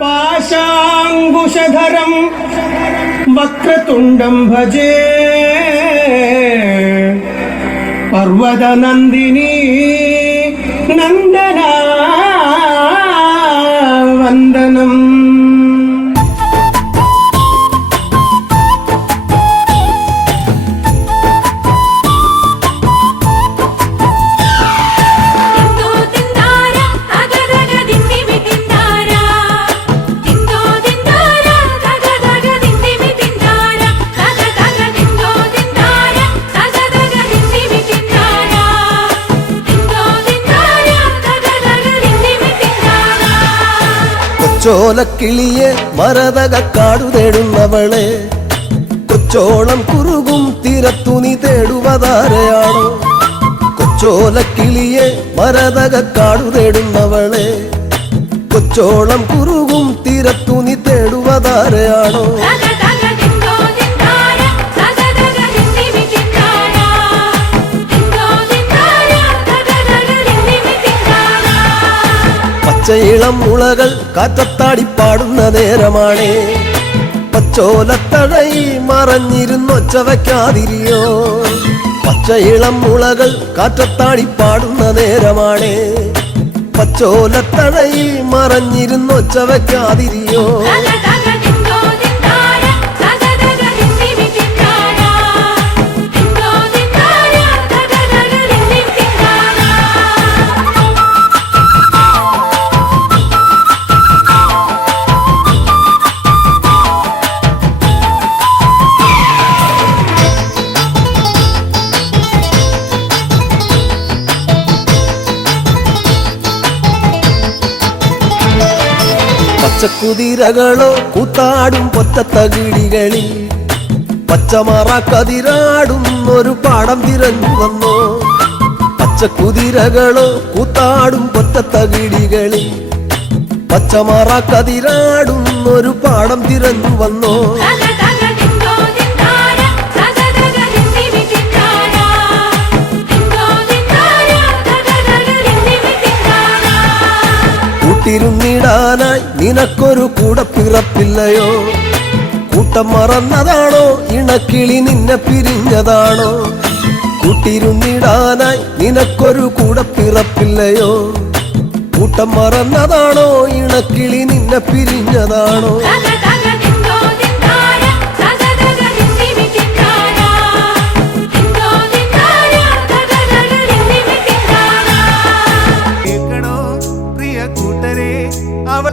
పాశాంగుషధరం వక్రతుండం భజే పర్వతనందినీ കൊച്ചോലക്കിളിയെ മരതക കാടു തേടുന്നവളെ കൊച്ചോളം കുറുകും തിരത്തുനി തേടുവതാരയാണോ? കൊച്ചോലക്കിളിയെ മരതക കാടു തേടുന്നവളെ കൊച്ചോളം കുറുകും തിരത്തുനി തേടുവതാരയാണോ? പച്ചയിളം മുളകൾ കാറ്റത്താടി പാടുന്ന നേരമാണേ. മറഞ്ഞിരുന്നു മറഞ്ഞിരുന്നൊച്ച വയ്ക്കാതിരിയോ പച്ചയിളം മുളകൾ കാറ്റത്താടി പാടുന്ന നേരമാണേ. പച്ചോലത്തഴയി മറഞ്ഞിരുന്നൊച്ച വയ്ക്കാതിരിയോ പച്ചക്കുതിരകളോ കൂത്താടും പൊറ്റത്തകിടികളിൽ പച്ചമറ കതിരാടും ഒരു പാടം തിരഞ്ഞു വന്നോ. പച്ചക്കുതിരകളോ കൂത്താടും പൊറ്റത്തകിടികളിൽ പച്ചമറ കതിരാടും ഒരു പാടം തിരഞ്ഞു വന്നോ. തകതക കൂട്ടിരുന്നിടാനായി നിനക്കൊരു കൂടെ പിറപ്പില്ലയോ കൂട്ടം മറന്നതാണോ? ഇണക്കിളി നിന്നെ പിരിഞ്ഞതാണോ? കൂട്ടിരുന്നിടാനായി നിനക്കൊരു കൂടെ പിറപ്പില്ലയോ കൂട്ടം മറന്നതാണോ? ഇണക്കിളി നിന്നെ പിരിഞ്ഞതാണോ?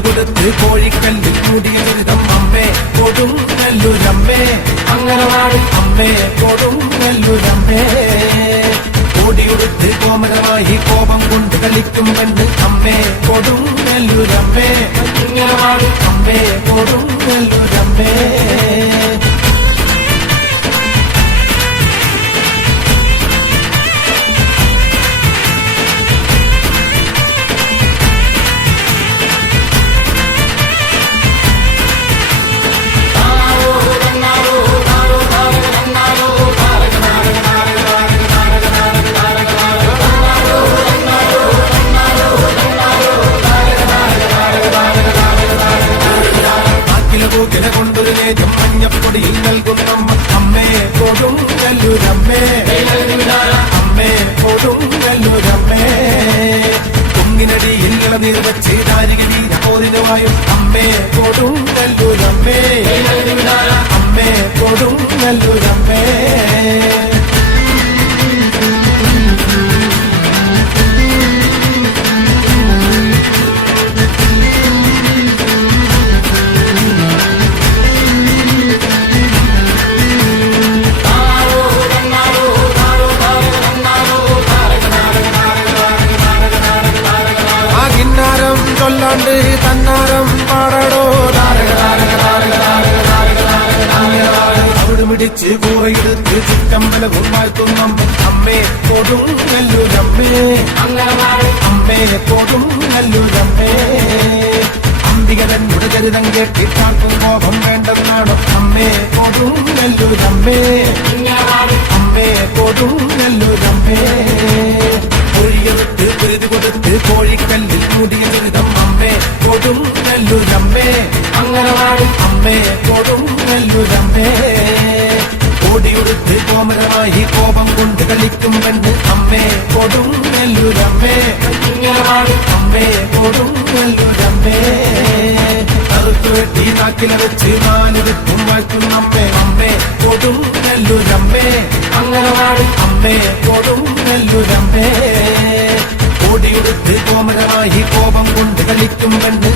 കോഴിക്കല്ലിൽ മൂടിയ ദുരിതം അമ്മേ കൊടും നെല്ലുരമ്മേ. അംഗനവാടി അമ്മേ കൊടും നെല്ലുരമ്മേ. ഓടിയുടുത്ത് കോമരമായി കോപം കൊണ്ട് കളിക്കും പെണ്ണ് അമ്മേ കൊടും നെല്ലുരമ്മേ. അംഗനവാടി അമ്മേ കൊടും നെല്ലുരമ്മേ. നെല്ലുരമ്മേ കുങ്ങിനടിയിൽ ഇളനീർ വച്ച് ദാരികനീര പോരിനുമായും അമ്മേ കൊടുങ്ങല്ലൊരമ്മേ. അമ്മേ കൊടും ചൊല്ലാണ്ട് തന്നാരം പാടടോ. അവിടുമിടിച്ച് കൂറയെടുത്ത് ചുറ്റമ്പല വാഴ്ത്തുന്നം അമ്മേ കൊടും നെല്ലുരമ്മേ. അമ്മേ കൊടും നെല്ലുരമ്മേ. അമ്പികരൻ മുടചരിതം കേട്ടിട്ടാർക്കും കോപം വേണ്ടെന്നാണ്. അമ്മേ കൊടും നെല്ലുരമ്മേ. അമ്മേ കൊടും നെല്ലുരമ്മേ. ഒഴിയെടുത്ത് കുരുതി കൊടുത്ത് കോഴിക്കല്ലിൽ മൂടിയ ദുരിതം അമ്മേ. കൊടും നെല്ലുരമ്മേ. അംഗനവാടി അമ്മേ. കൊടും നെല്ലുരമ്മേ. ഓടിയുടുത്ത് കോമരമായി കോപം കൊണ്ട് കളിക്കും പെണ്ണ് അമ്മേ. കൊടും നെല്ലുരമ്മേ. അംഗനവാടി അമ്മേ. കൊടും നെല്ലുരമ്മേ. കറുത്തു വെട്ടി നാക്കില വെച്ച് മാനവിത്തും വാഴ്ത്തും അമ്മേ. അമ്മേ കൊടും നെല്ലുരമ്മേ. അംഗനവാടി അമ്മേ. കൊടും കൊണ്ട്